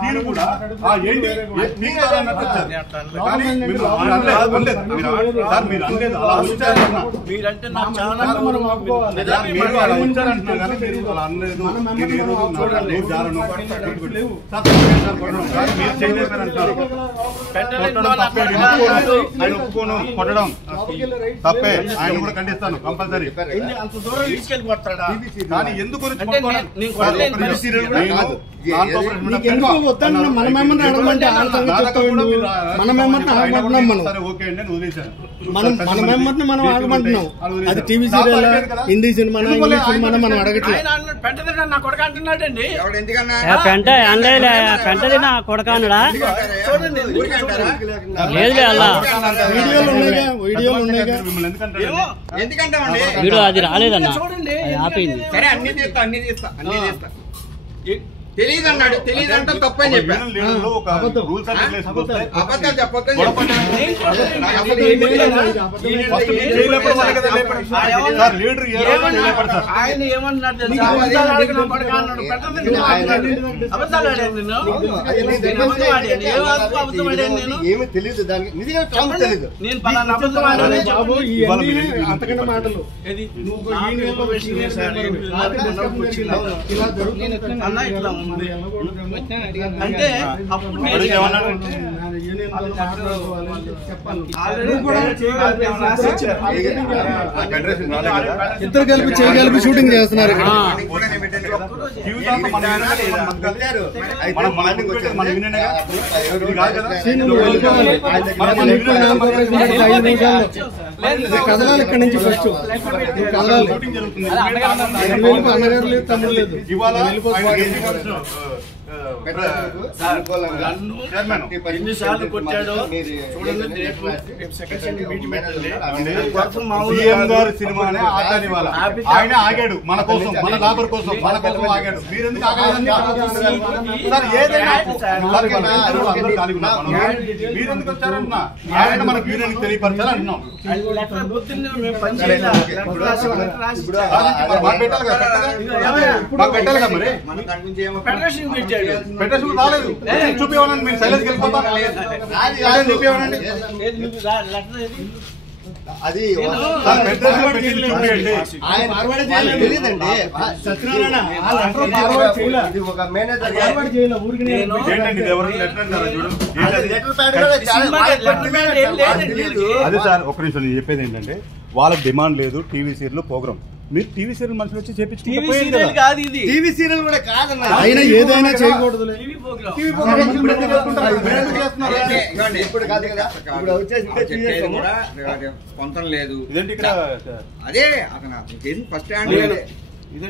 తీరు కూడా ఏంటి మీరు అనలేదు అలా మీరంటే నాకు చాలా మీరు అలా ఉంచారంటున్నారు కానీ మీరు అలా అనలేదు. నేను ఏ రోజు జారను మీరు చేయలేపారంటారు. ఆయన ఒప్పుకోను, కొట్టడం తప్పే, ఆయన కూడా ఖండిస్తాను కంపల్సరీ. అంత దూరం తీసుకెళ్ళిపోతాడా? కానీ ఎందుకు మన మెంబర్ని అడగమంటే మన మెంబర్ని అడగమంటున్నాం. మన మెంబర్ని మనం అడగమంటున్నాం. అది TV serial, Hindi cinema, English cinema మనం అడగట్లేదు. నా కొడక అంటున్నాడండి. పెంట పెంటది నా కొడక అన్నాడా? లేదు అలా వీడియోలు ఉన్నాయిగా. వీడియో అది రాలేదన్న, ఆపింది. సరే అన్ని తీస్తా తెలియదు అన్నాడు. తెలియదు అంటే తప్పని చెప్పాను. అబద్ధాలు చెప్పొద్దని ఆయన ఏమన్నాడు తెలుసా? అబద్ధాలు ఆడాను నేను. ఏమి తెలియదు దానికి, నిజంగా తెలియదు. నేను పలానా అబద్ధం ఆడాను. అంతకన్నా మాటలు అన్న ఇట్లా ఉంది అంటే అప్పుడు ఇద్దరు కలిపి చేయగలిపి షూటింగ్ చేస్తున్నారు. కదలాలి ఇక్కడి నుంచి ఫస్ట్ కదలాలి. అన్నగారు లేదు, తమ్ముడు లేదు. ఎన్నిసార్లు కొట్టాడో చూడండి. సీఎం గారి సినిమానే ఆచార్య వాళ్ళ ఆయన ఆగాడు మన కోసం, మన లాభర్ కోసం, మన కోసం ఆగాడు. మీరు ఎందుకు ఆగాలని ఏదైనా మీరెందుకు వచ్చారంటున్నా? ఆయన మనకు యూనియన్ తెలియపరచాలి అంటున్నాం. పెట్టాలి కదా మరి. ఫెడరేషన్ రాలేదు, చూపించమనండి. మీరు సైలెన్స్ వెళ్ళిపోతాం. చూపించమనండి. అది తెలియదండి. సత్యనారాయణ ఇది ఒక మేనేజర్ అదే సార్. ఒక నిమిషం నేను చెప్పేది ఏంటంటే, వాళ్ళకి డిమాండ్ లేదు టీవీ సీరియల్ ప్రోగ్రామ్. మీరు టీవీ సీరియల్ మనుషులు వచ్చి చేపించుకుంటే టీవీ సీరియల్ కూడా కాదన్న. ఆయన ఏదైనా చేయకూడదు. ఇప్పుడు కాదు కదా, ఇప్పుడు వచ్చేసి స్పందన లేదు. అదే అతను ఫస్ట్ హ్యాండ్